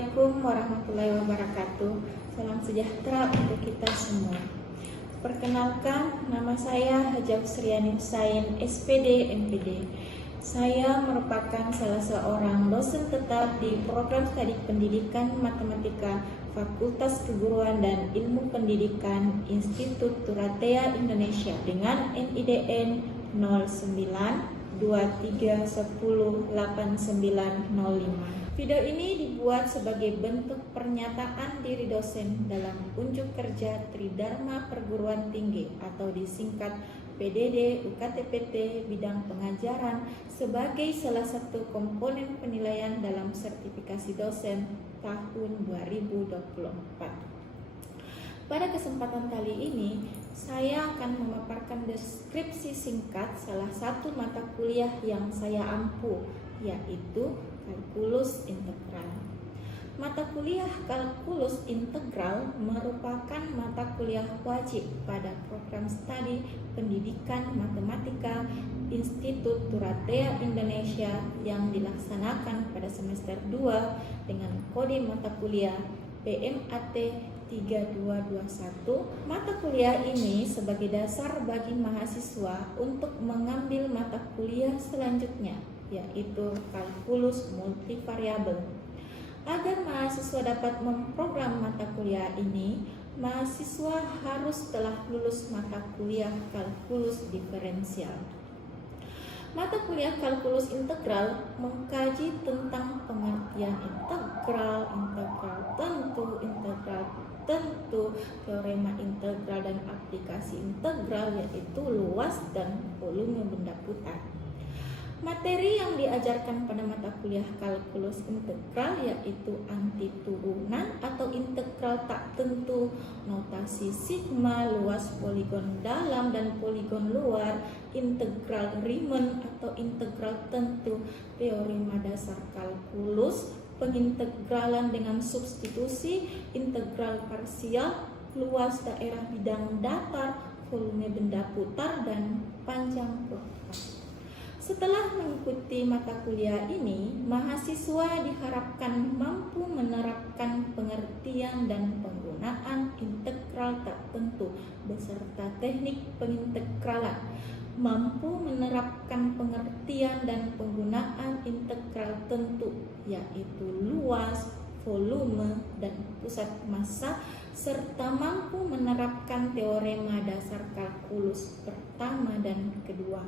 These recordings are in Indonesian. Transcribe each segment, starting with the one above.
Assalamualaikum warahmatullahi wabarakatuh. Salam sejahtera untuk kita semua. Perkenalkan, nama saya Hajah Sriani Husain, SPD MPD. Saya merupakan salah seorang dosen tetap di program studi pendidikan matematika Fakultas Keguruan dan Ilmu Pendidikan Institut Turatea Indonesia dengan NIDN 0923108905. Video ini dibuat sebagai bentuk pernyataan diri dosen dalam unjuk kerja Tridharma Perguruan Tinggi atau disingkat PDD UKT-PT bidang pengajaran sebagai salah satu komponen penilaian dalam sertifikasi dosen tahun 2024. Pada kesempatan kali ini, saya akan memaparkan deskripsi singkat salah satu mata kuliah yang saya ampu, yaitu kalkulus integral. Mata kuliah kalkulus integral merupakan mata kuliah wajib pada program studi pendidikan matematika Institut Turatea Indonesia yang dilaksanakan pada semester 2 dengan kode mata kuliah PMAT 3221. Mata kuliah ini sebagai dasar bagi mahasiswa untuk mengambil mata kuliah selanjutnya, yaitu kalkulus multivariabel. Agar mahasiswa dapat memprogram mata kuliah ini, mahasiswa harus telah lulus mata kuliah kalkulus diferensial. Mata kuliah kalkulus integral mengkaji tentang pengertian integral tentu, teorema integral dan aplikasi integral, yaitu luas dan volume benda putar. Materi yang diajarkan pada mata kuliah kalkulus integral yaitu antiturunan atau integral tak tentu, notasi sigma, luas poligon dalam dan poligon luar, integral Riemann atau integral tentu, teorema dasar kalkulus, pengintegralan dengan substitusi, integral parsial, luas daerah bidang datar, volume benda putar, dan panjang propagasi. Setelah mengikuti mata kuliah ini, mahasiswa diharapkan mampu menerapkan pengertian dan penggunaan integral tak tentu beserta teknik pengintegralan, mampu menerapkan pengertian dan penggunaan integral tentu, yaitu luas, volume, dan pusat massa, serta mampu menerapkan teorema dasar kalkulus pertama dan kedua.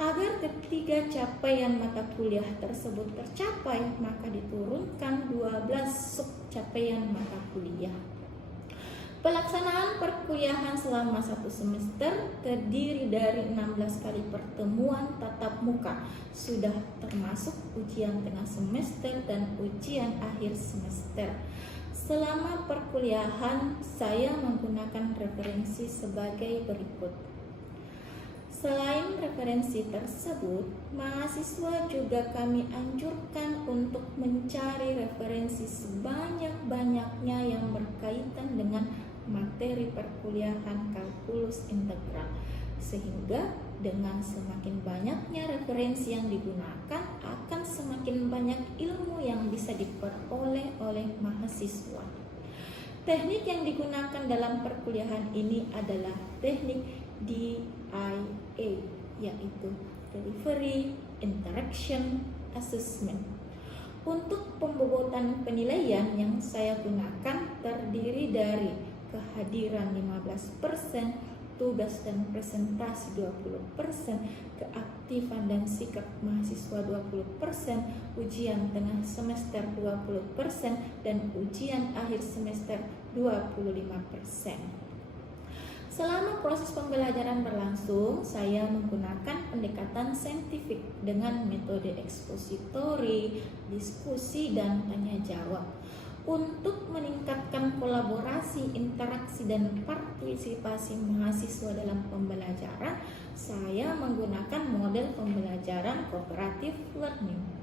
Agar ketiga capaian mata kuliah tersebut tercapai, maka diturunkan 12 subcapaian mata kuliah. Pelaksanaan perkuliahan selama satu semester terdiri dari 16 kali pertemuan tatap muka, sudah termasuk ujian tengah semester dan ujian akhir semester. Selama perkuliahan, saya menggunakan referensi sebagai berikut. Selain referensi tersebut, mahasiswa juga kami anjurkan untuk mencari referensi sebanyak-banyaknya yang berkaitan dengan materi perkuliahan kalkulus integral, sehingga dengan semakin banyaknya referensi yang digunakan, akan semakin banyak ilmu yang bisa diperoleh oleh mahasiswa. Teknik yang digunakan dalam perkuliahan ini adalah teknik DIA, yaitu Delivery Interaction Assessment. Untuk pembobotan penilaian yang saya gunakan terdiri dari kehadiran 15%, tugas dan presentasi 20%, keaktifan dan sikap mahasiswa 20%, ujian tengah semester 20%, dan ujian akhir semester 25%. Selama proses pembelajaran berlangsung, saya menggunakan pendekatan saintifik dengan metode ekspositori, diskusi, dan tanya jawab. Untuk meningkatkan kolaborasi, interaksi, dan partisipasi mahasiswa dalam pembelajaran, saya menggunakan model pembelajaran cooperative learning.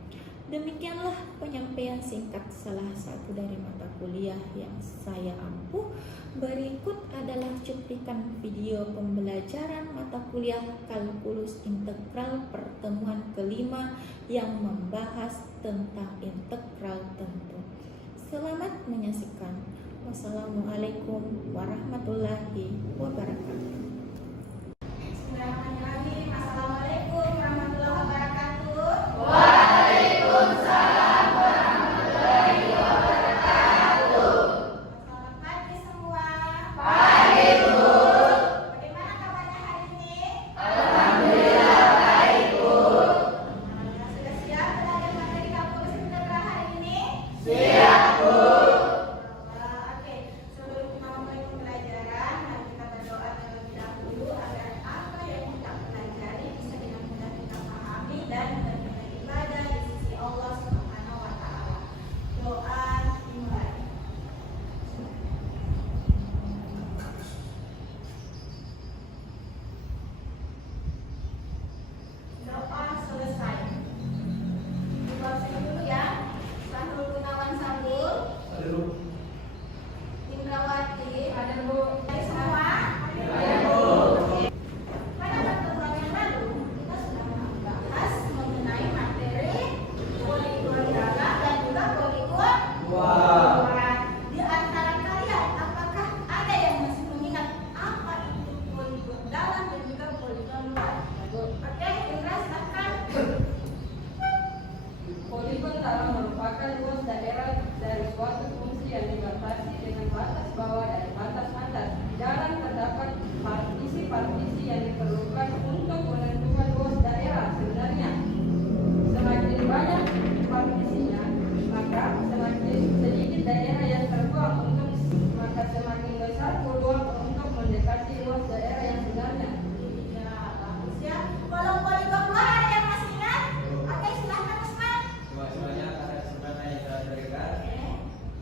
Demikianlah penyampaian singkat salah satu dari mata kuliah yang saya ampuh. Berikut adalah cuplikan video pembelajaran mata kuliah kalkulus integral pertemuan kelima yang membahas tentang integral tentu. Selamat menyaksikan. Wassalamualaikum warahmatullahi wabarakatuh. Bismillahirrahmanirrahim. Assalamualaikum warahmatullahi wabarakatuh. Waalaikumsalam warahmatullahi wabarakatuh. Selamat pagi semua. Pagi, Bu. Bagaimana kabarnya hari ini? Alhamdulillah baik, Bu. Sudah siap belajar materi Kampus Sejahtera hari ini? Siap, Bu. Oke, sebelum kita mulai pembelajaran, mari kita berdoa terlebih dahulu agar apa yang kita pelajari bisa dengan mudah kita pahami dan benar-benar ibadah di sisi Allah Subhanahu wa Ta'ala. Doa dimulai. Doa selesai. Dibuat saya dulu ya. Sahrul Gunawan Sambul, Indrawati, ada Bu. Hai semua. Ada, Bu. Oke. Pada pertemuan yang lalu kita sudah membahas mengenai materi poligon dalam dan juga poligon luar. Di antara kalian, apakah ada yang masih mengingat apa itu poligon dalam dan juga poligon luar? Oke, Indra silakan. Poligon dalam merupakan luas daerah dari suatu fungsi yang dibatasi dengan batas bawah dan batas atas. Di dalam terdapat partisi-partisi yang diperlukan untuk menentukan luas daerah sebenarnya. Semakin banyak partisinya, maka semakin sedikit daerah yang terbuang maka semakin besar peluang untuk mendekati luas daerah yang sebenarnya. Ya, bagus ya. Kalau poligon luar ada yang masih ingat? Oke, silahkan Usman. Semuanya atas kesempatan yang telah diberikan. Oke.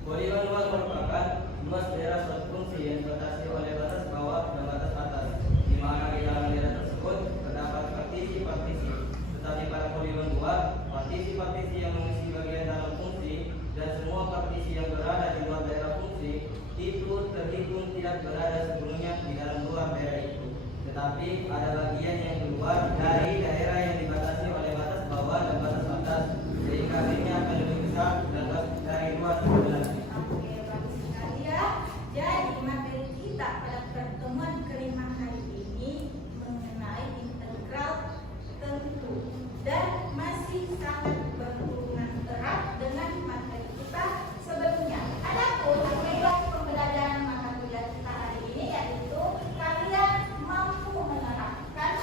Poligon luas merupakan luas daerah suatu fungsi yang dibatasi oleh batas bawah dan batas atas, di mana di dalam daerah tersebut terdapat partisi-partisi. Tetapi pada poligon luar, partisi-partisi yang mengisi bagian dalam fungsi dan semua partisi yang berada di luar daerah fungsi itu terhitung tidak berada sebelumnya di dalam luar daerah itu. Tetapi ada bagian yang keluar dari daerah yang dibatasi oleh batas bawah dan batas atas, sehingga akhirnya akan lebih besar dan dari luar sebenarnya. Oke, bagus sekali ya. Jadi materi kita pada pertemuan kelima hari ini mengenai integral tentu dan masih sangat berhubungan erat dengan materi kita sebelumnya. Adapun tujuan pembelajaran mata kuliah kita hari ini yaitu kalian mampu menerapkan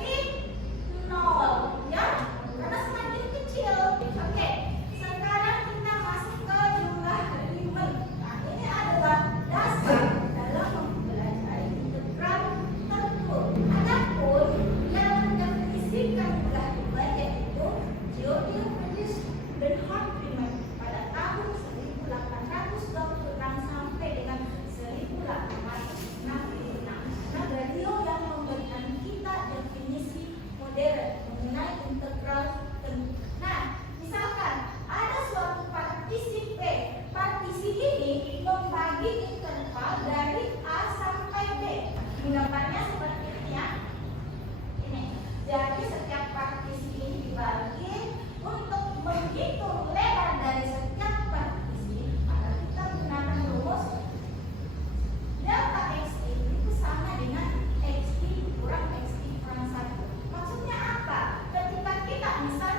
berarti 0 ya, karena semakin kecil. Oke, sekarang kita masuk ke jumlah Riemann. Nah, ini adalah dasar dalam mempelajari integral tertentu. Adapun yang mendefinisikan jumlah Riemann yaitu Georgius Bernhard Riemann pada tahun 1826 sampai dengan 1866. Nah, beliau yang memberikan kita definisi modern mengenai integral tertentu. Nah, misalkan ada suatu partisi P. Partisi ini membagi interval dari A sampai B. Gambarnya seperti ini ya. Ini. Jadi setiap partisi ini dibagi untuk menghitung lebar dari setiap partisi, maka kita gunakan rumus delta XI itu sama dengan XI kurang XI kurang 1. Maksudnya apa? Ketika kita misalkan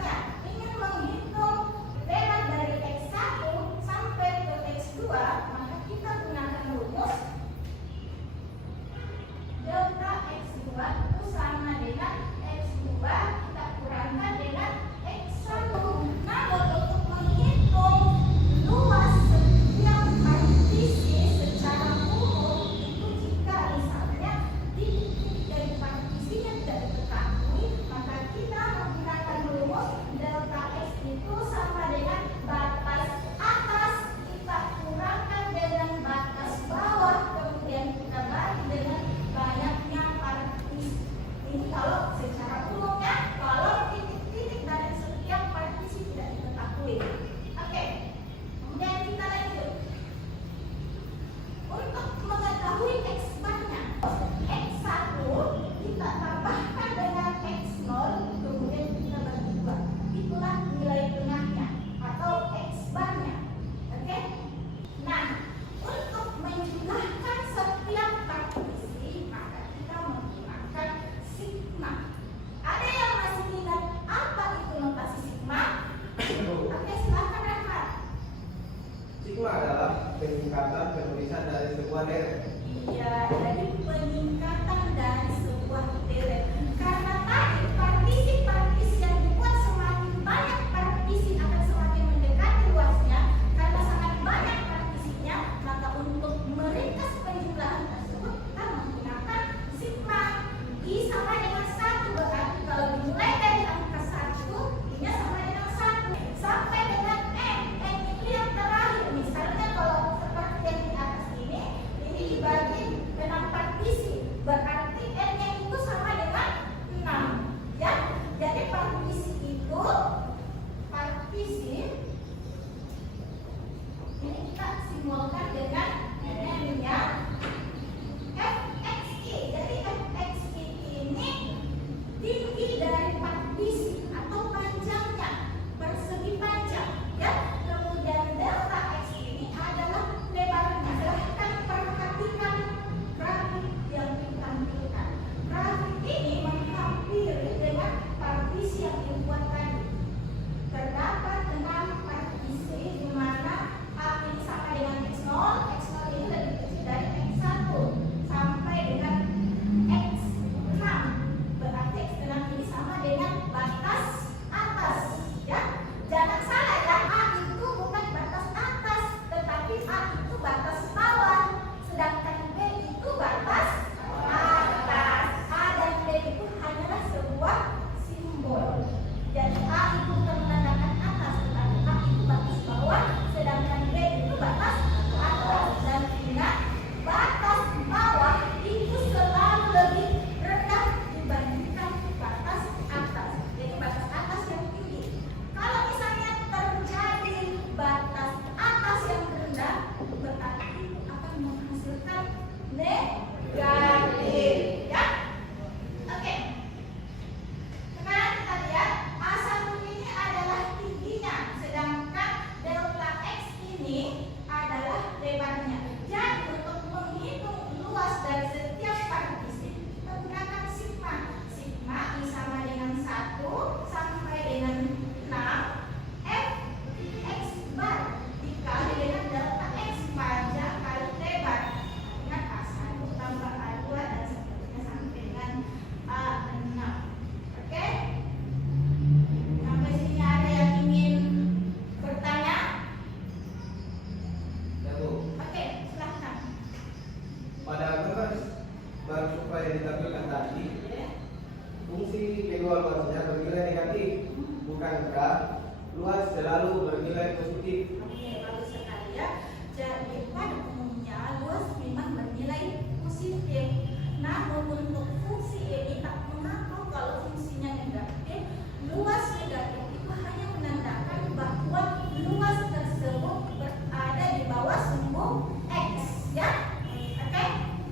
evaluasinya bernilai negatif, bukankah luas selalu bernilai positif? Oke, bagus sekali ya. Jadi pada umumnya luas memang bernilai positif. Namun untuk fungsi ini tak mengaku kalau fungsinya negatif. Luas negatif itu hanya menandakan bahwa luas tersebut berada di bawah sumbu X, ya. Oke,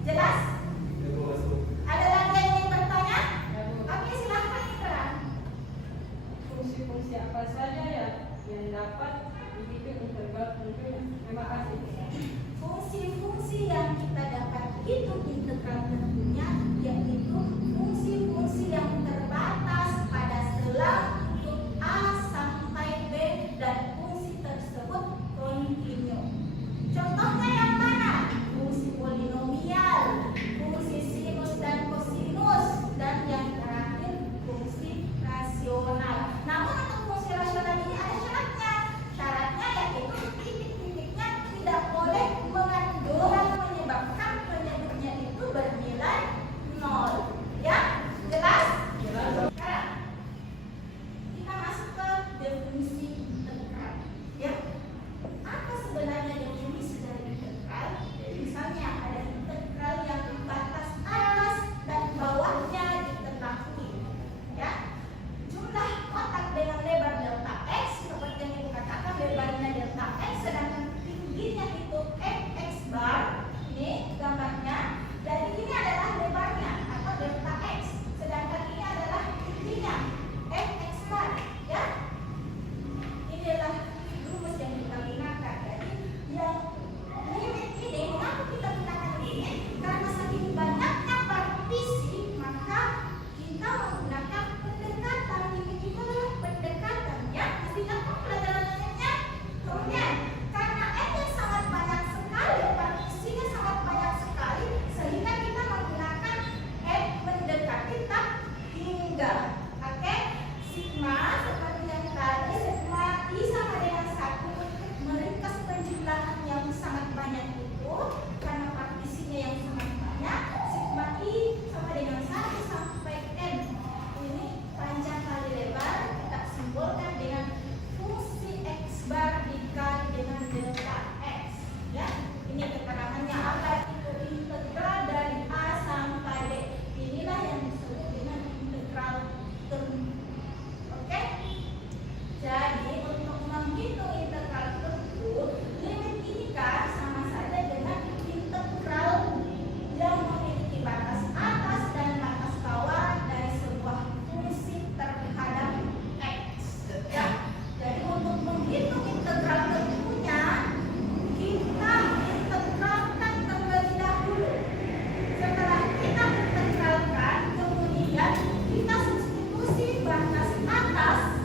jelas? Ada lagi yang ingin bertanya? Oke, silahkan Indra. Fungsi-fungsi apa saja ya yang dapat dihitung integral tentunya? Terima kasih. Fungsi-fungsi yang kita dapat hitung integral tentunya yaitu fungsi-fungsi yang terbatas pada selang untuk A sampai B dan fungsi tersebut kontinu. Contohnya yang mana? Fungsi polinomial, fungsi sinus dan kosinus, dan yang terakhir fungsi rasional. Namun untuk fungsi rasional ini ada syaratnya. Syaratnya yaitu titik-titiknya tidak boleh mengandung menyebabkan penyebutnya itu bernilai 0. Ya, jelas? Jelas. Sekarang kita masuk ke definisi integral. Ya, apa sebenarnya definisi dari integral? Misalnya ada integral yang batas atas dan bawahnya diketahui. Ya, jumlah kotak dengan lebar delta x seperti yang ibu katakan lebarnya delta x sedangkan tingginya itu fx bar. Ini gambarnya. Dan ini adalah lebarnya atau delta x sedangkan ini adalah tingginya fx bar. Ya, inilah rumus yang kita gunakan. Jadi yang limit ini, mengapa kita gunakan limit? Karena saking banyaknya partisi, maka kita menggunakan pendekatan. Limit itu adalah pendekatan, ya. Masih ingat pelajaran limitnya? Kemudian, karena N yang sangat banyak sekali, partisinya sangat banyak sekali, sehingga kita menggunakan N mendekati tak hingga. Oke? Sigma seperti yang tadi, sigma I sama dengan 1 untuk meringkas penjumlahan yang sangat banyak itu karena partisinya yang sangat banyak. Sigma I sama dengan 1 sampai N. Ini panjang kali lebar kita simbolkan dengan fungsi X bar dikali dengan delta X. Ya, ini keterangannya apa itu integral dari A sampai D. Inilah yang disebut dengan integral term. Oke? Jadi untuk menghitung integral tersebut, limit ini kan sama saja dengan integral yang memiliki batas atas dan batas bawah dari sebuah fungsi terhadap x. Ya, jadi untuk menghitung integral tentunya kita integralkan terlebih dahulu. Setelah kita integralkan, kemudian kita substitusi batas atas